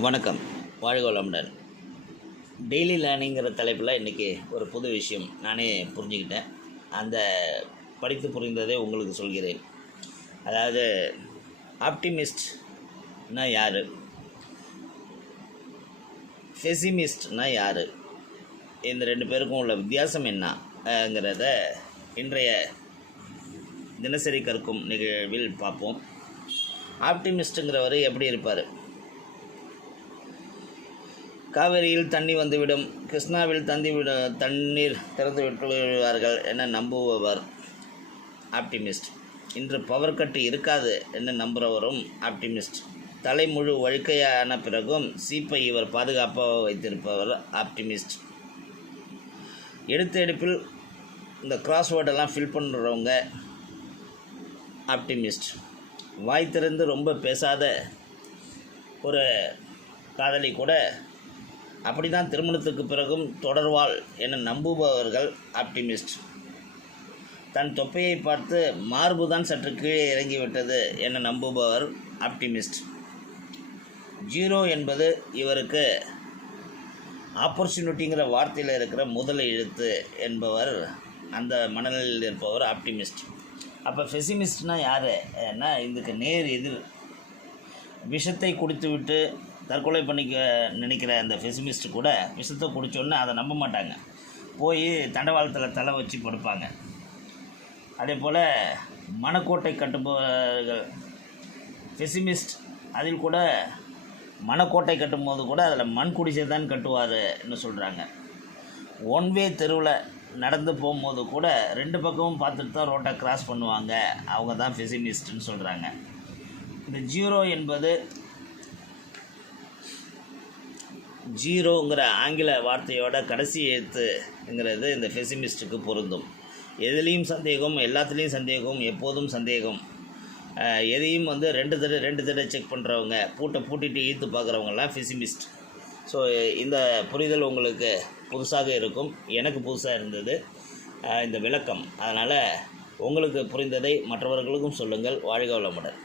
வணக்கம். வாழ்க வளமுடன். டெய்லி லேர்னிங்கிற தலைப்பில் இன்றைக்கி ஒரு புது விஷயம் நானே புரிஞ்சுக்கிட்டேன். அந்த படித்து புரிந்ததை உங்களுக்கு சொல்கிறேன். அதாவது ஆப்டிமிஸ்ட்னா யார்? ஃபெசிமிஸ்ட்னா யார்? இந்த ரெண்டு பேருக்கும் உள்ள வித்தியாசம் என்னங்கிறத இன்றைய தினசரி கற்கும் நிகழ்வில் பார்ப்போம். ஆப்டிமிஸ்ட்டுங்கிறவர் எப்படி இருப்பார்? காவேரியில் தண்ணி வந்துவிடும். கிருஷ்ணாவில் தந்தி விட தண்ணீர் திறந்து விட்டு விடுவார்கள் என நம்புபவர் ஆப்டிமிஸ்ட். இன்று பவர் கட்டு இருக்காது என்று நம்புகிறவரும் ஆப்டிமிஸ்ட். தலை முழு வழுக்கையான பிறகும் சீப்பை இவர் பாதுகாப்பாக வைத்திருப்பவர் ஆப்டிமிஸ்ட். எடுத்த எடுப்பில் இந்த கிராஸ்வேர்டெல்லாம் ஃபில் பண்ணுறவங்க ஆப்டிமிஸ்ட். வாய் திறந்து ரொம்ப பேசாத ஒரு காதலி கூட அப்படி தான் திருமணத்துக்கு பிறகும் தொடர்வாள் என நம்புபவர்கள் ஆப்டிமிஸ்ட். தன் தொப்பையை பார்த்து மார்பு தான் சற்று கீழே இறங்கிவிட்டது என நம்புபவர் ஆப்டிமிஸ்ட். ஜீரோ என்பது இவருக்கு ஆப்பர்ச்சுனிட்டிங்கிற வார்த்தையில் இருக்கிற முதல் எழுத்து என்பவர் அந்த மனநிலையில் இருப்பவர் ஆப்டிமிஸ்ட். அப்போ ஃபெசிமிஸ்ட்னா யார்? ஏன்னா இதுக்கு நேர் எதிர். விஷத்தை குடித்துவிட்டு தற்கொலை பண்ணிக்க நினைக்கிற அந்த பெசிமிஸ்ட் கூட விஷத்தை குடித்தோன்னே அதை நம்ப மாட்டாங்க. போய் தண்டவாளத்தில் தலை வச்சு படுப்பாங்க. அதே போல் மனக்கோட்டை கட்டுபவர்கள் ஃபெசிமிஸ்ட் அதில் கூட மனக்கோட்டை கட்டும்போது கூட அதில் மண் குடிசை தான் கட்டுவார்னு சொல்கிறாங்க ஒன் வே தெருவில் நடந்து போகும்போது கூட ரெண்டு பக்கமும் பார்த்துட்டு தான் ரோட்டை கிராஸ் பண்ணுவாங்க. அவங்க தான் ஃபெசிமிஸ்ட்னு சொல்கிறாங்க இந்த ஜீரோ என்பது ஜீரோங்கிற ஆங்கில வார்த்தையோட கடைசி எழுத்துங்கிறது இந்த ஃபெசிமிஸ்ட்டுக்கு பொருந்தும். எதுலேயும் சந்தேகம் எல்லாத்துலேயும் சந்தேகம் எப்போதும் சந்தேகம். எதையும் வந்து ரெண்டு தடவை ரெண்டு தடவை செக் பண்ணுறவங்க பூட்டை பூட்டிட்டு ஈர்த்து பார்க்குறவங்கலாம் ஃபெசிமிஸ்ட் ஸோ இந்த புரிதல் உங்களுக்கு புதுசாக இருக்கும். எனக்கு புதுசாக இருந்தது. இந்த விளக்கம். அதனால் உங்களுக்கு புரிந்ததை மற்றவர்களுக்கும் சொல்லுங்கள். வாழ்க வளமுடன்.